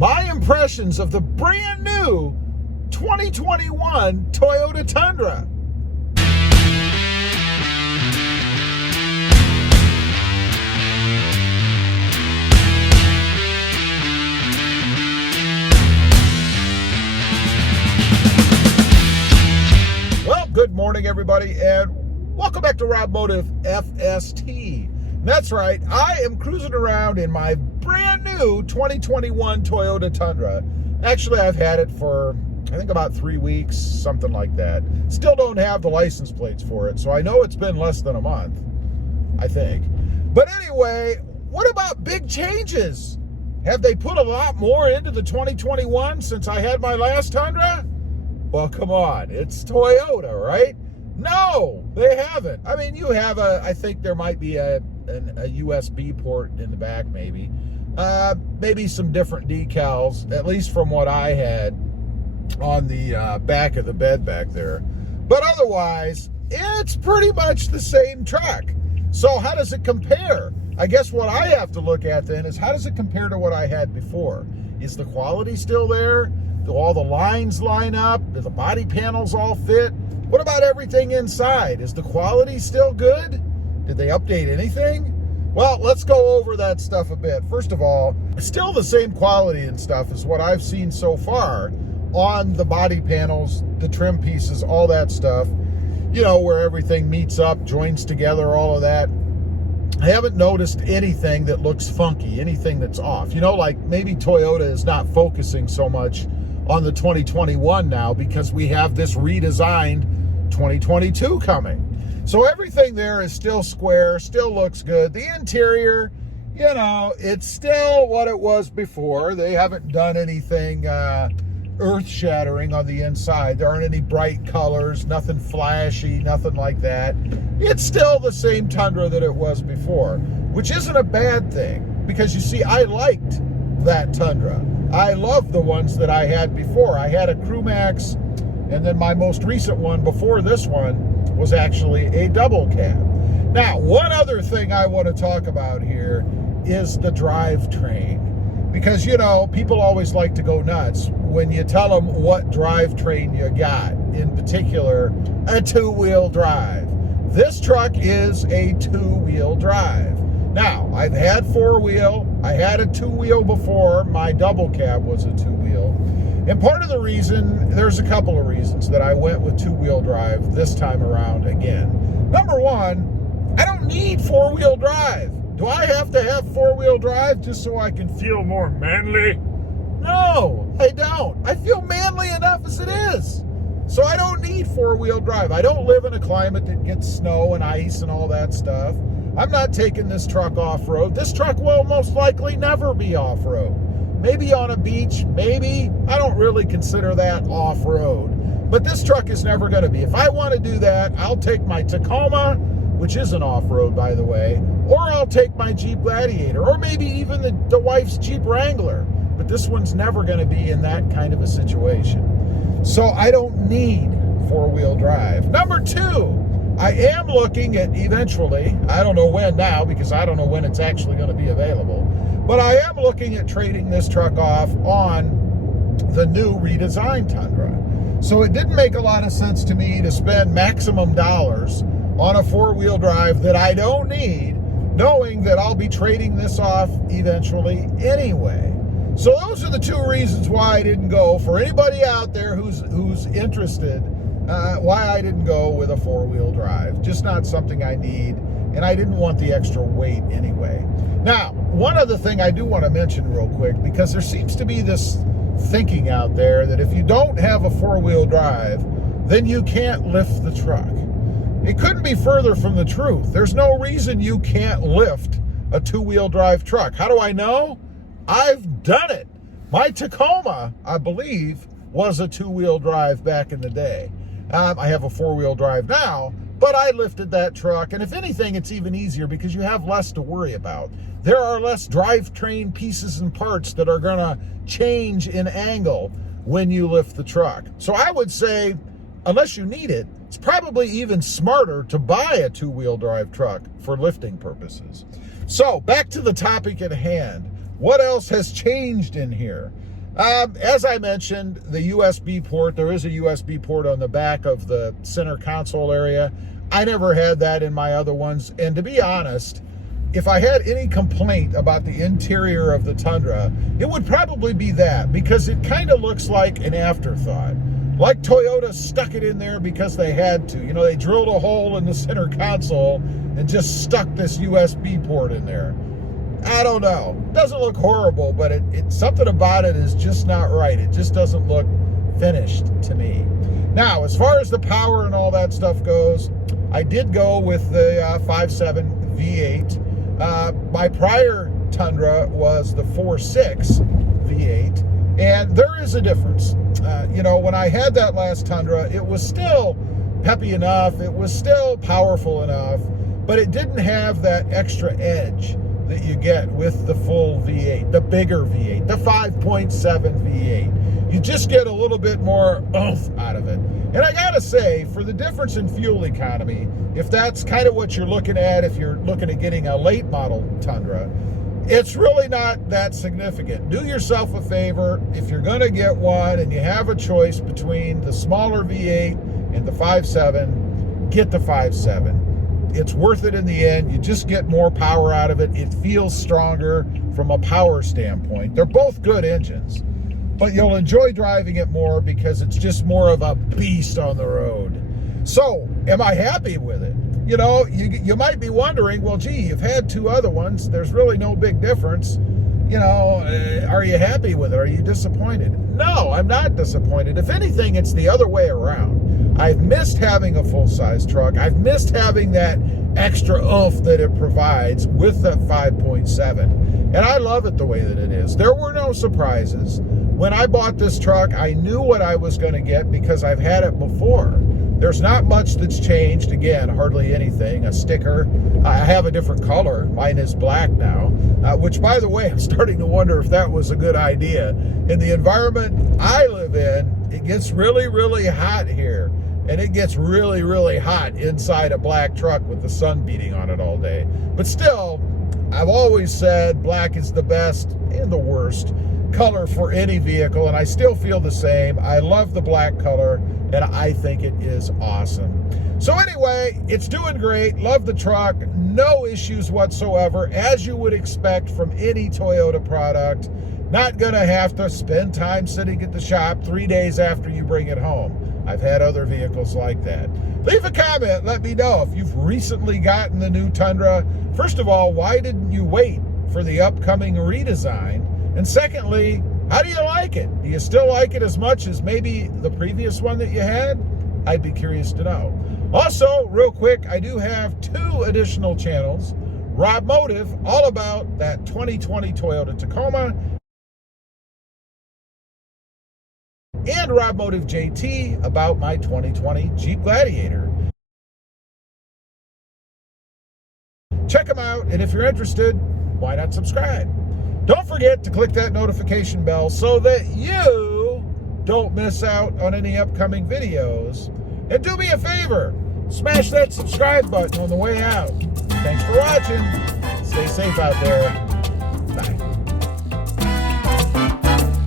my impressions of the brand new 2021 Toyota Tundra. Well, good morning, everybody, and welcome back to Rob Motive FST. That's right, I am cruising around in my brand new 2021 Toyota Tundra. Actually, I've had it for, I think, about 3 weeks, something like that. Still don't have the license plates for it, so I know it's been less than a month, I think. But anyway, what about big changes? Have they put a lot more into the 2021 since I had my last Tundra? Well, come on, it's Toyota, right? No, they haven't. I mean, you have I think there might be a USB port in the back, maybe. Maybe some different decals, at least from what I had on the back of the bed back there. But otherwise, it's pretty much the same truck. So how does it compare? I guess what I have to look at then is, how does it compare to what I had before? Is the quality still there? Do all the lines line up? Do the body panels all fit? What about everything inside? Is the quality still good? Did they update anything? Well, let's go over that stuff a bit. First of all, still the same quality and stuff as what I've seen so far on the body panels, the trim pieces, all that stuff. You know, where everything meets up, joins together, all of that. I haven't noticed anything that looks funky, anything that's off. You know, like maybe Toyota is not focusing so much on the 2021 now because we have this redesigned 2022 coming. So everything there is still square, still looks good. The interior, you know, it's still what it was before. They haven't done anything earth-shattering on the inside. There aren't any bright colors, nothing flashy, nothing like that. It's still the same Tundra that it was before, which isn't a bad thing because, you see, I liked that Tundra. I love the ones that I had before. I had a Crew Max, and then my most recent one before this one was actually a double cab. Now, one other thing I want to talk about here is the drivetrain. Because, you know, people always like to go nuts when you tell them what drivetrain you got. In particular, a two-wheel drive. This truck is a two-wheel drive. Now, I've had four-wheel. I had a two-wheel before. My double cab was a two-wheel. And part of the reason, there's a couple of reasons that I went with two-wheel drive this time around again. Number one, I don't need four-wheel drive. Do I have to have four-wheel drive just so I can feel more manly? No, I don't. I feel manly enough as it is. So I don't need four-wheel drive. I don't live in a climate that gets snow and ice and all that stuff. I'm not taking this truck off-road. This truck will most likely never be off-road. Maybe on a beach, maybe. I don't really consider that off-road. But this truck is never going to be. If I want to do that, I'll take my Tacoma, which isn't off-road, by the way, or I'll take my Jeep Gladiator, or maybe even the wife's Jeep Wrangler. But this one's never going to be in that kind of a situation. So I don't need four-wheel drive. Number two, I am looking at eventually, I don't know when now, because I don't know when it's actually going to be available, but I am looking at trading this truck off on the new redesigned Tundra. So it didn't make a lot of sense to me to spend maximum dollars on a four-wheel drive that I don't need, knowing that I'll be trading this off eventually anyway. So those are the two reasons why I didn't go. For anybody out there who's interested, why I didn't go with a four-wheel drive. Just not something I need, and I didn't want the extra weight anyway. Now, one other thing I do want to mention real quick, because there seems to be this thinking out there that if you don't have a four-wheel drive, then you can't lift the truck. It couldn't be further from the truth. There's no reason you can't lift a two-wheel drive truck. How do I know? I've done it. My Tacoma, I believe, was a two-wheel drive back in the day. I have a four-wheel drive now, but I lifted that truck, and if anything, it's even easier because you have less to worry about. There are less drivetrain pieces and parts that are going to change in angle when you lift the truck. So I would say, unless you need it, it's probably even smarter to buy a two-wheel drive truck for lifting purposes. So back to the topic at hand. What else has changed in here? As I mentioned, the USB port, there is a USB port on the back of the center console area. I never had that in my other ones. And to be honest, if I had any complaint about the interior of the Tundra, it would probably be that, because it kind of looks like an afterthought. Like Toyota stuck it in there because they had to. You know, they drilled a hole in the center console and just stuck this USB port in there. I don't know. Doesn't look horrible, but something about it is just not right. It just doesn't look finished to me. Now, as far as the power and all that stuff goes, I did go with the 5.7 V8. My prior Tundra was the 4.6 V8, and there is a difference. You know, when I had that last Tundra, it was still peppy enough, it was still powerful enough, but it didn't have that extra edge that you get with the full V8, the bigger V8, the 5.7 V8. You just get a little bit more oomph out of it. And I gotta say, for the difference in fuel economy, if that's kind of what you're looking at, if you're looking at getting a late model Tundra, it's really not that significant. Do yourself a favor, if you're gonna get one and you have a choice between the smaller V8 and the 5.7, get the 5.7. It's worth it in the end. You just get more power out of it. It feels stronger from a power standpoint. They're both good engines, but you'll enjoy driving it more because it's just more of a beast on the road. So, am I happy with it? You know, you might be wondering, well, gee, you've had two other ones. There's really no big difference. You know, are you happy with it? Are you disappointed? No, I'm not disappointed. If anything, it's the other way around. I've missed having a full-size truck. I've missed having that extra oomph that it provides with the 5.7. And I love it the way that it is. There were no surprises. When I bought this truck, I knew what I was going to get because I've had it before. There's not much that's changed. Again, hardly anything. A sticker. I have a different color. Mine is black now, which, by the way, I'm starting to wonder if that was a good idea. In the environment I live in, it gets really, really hot here. And it gets really, really hot inside a black truck with the sun beating on it all day. But still, I've always said black is the best and the worst color for any vehicle, and I still feel the same. I love the black color, and I think it is awesome. So anyway, it's doing great. Love the truck. No issues whatsoever, as you would expect from any Toyota product. Not going to have to spend time sitting at the shop 3 days after you bring it home. I've had other vehicles like that. Leave a comment. Let me know if you've recently gotten the new Tundra. First of all, why didn't you wait for the upcoming redesign? And secondly, how do you like it? Do you still like it as much as maybe the previous one that you had? I'd be curious to know. Also, real quick, I do have 2 additional channels. Rob Motive, all about that 2020 Toyota Tacoma, and Rob Motive JT about my 2020 Jeep Gladiator. Check them out, and if you're interested, why not subscribe? Don't forget to click that notification bell so that you don't miss out on any upcoming videos. And do me a favor, smash that subscribe button on the way out. Thanks for watching. Stay safe out there. Bye.